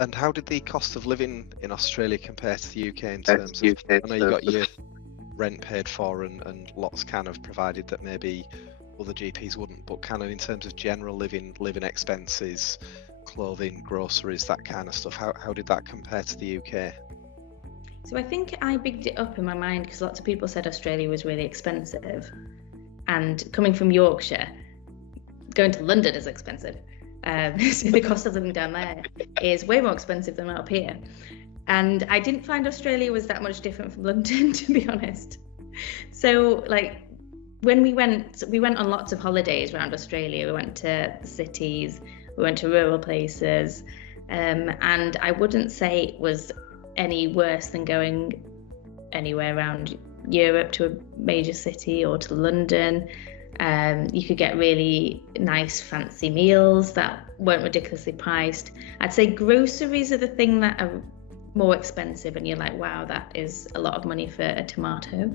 And how did the cost of living in Australia compare to the UK in terms of, I know you got your rent paid for and lots kind of provided that maybe other GPs wouldn't, but kind of in terms of general living expenses, clothing, groceries, that kind of stuff, how did that compare to the UK? So I think I bigged it up in my mind because lots of people said Australia was really expensive. And coming from Yorkshire, going to London is expensive. So the cost of living down there is way more expensive than up here. And I didn't find Australia was that much different from London, to be honest. So like when we went on lots of holidays around Australia. We went to the cities, we went to rural places, and I wouldn't say it was any worse than going anywhere around Europe to a major city or to London. You could get really nice fancy meals that weren't ridiculously priced. But groceries are the thing that are more expensive and you're like, wow, that is a lot of money for a tomato.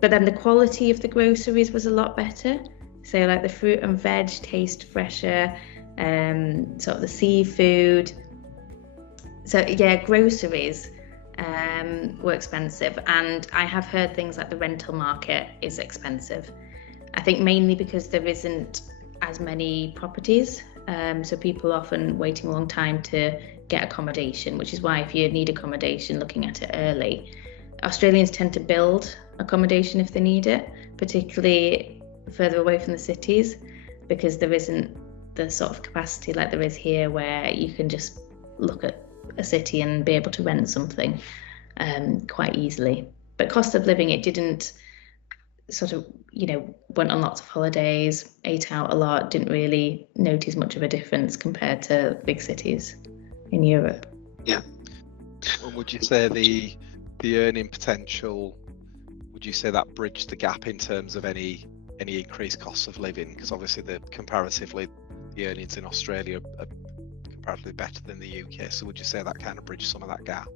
But then the quality of the groceries was a lot better. So like the fruit and veg taste fresher, sort of the seafood. So yeah, groceries were expensive, and I have heard things like the rental market is expensive. I think mainly because there isn't as many properties, so people are often waiting a long time to get accommodation, which is why if you need accommodation, looking at it early. Australians tend to build accommodation if they need it, particularly further away from the cities, because there isn't the sort of capacity like there is here where you can just look at a city and be able to rent something quite easily. But cost of living, it didn't sort of, went on lots of holidays, ate out a lot, didn't really notice much of a difference compared to big cities in Europe. Yeah. And would you say the earning potential, would you say that bridged the gap in terms of any increased costs of living? Because obviously comparatively the earnings in Australia are comparatively better than the UK. So would you say that kind of bridged some of that gap?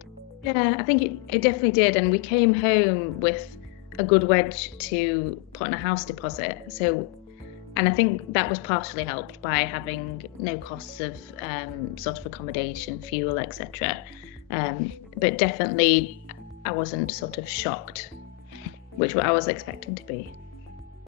Yeah, I think it definitely did. And we came home with a good wedge to put in a house deposit. And I think that was partially helped by having no costs of sort of accommodation, fuel, etc. But definitely I wasn't sort of shocked, which I was expecting to be.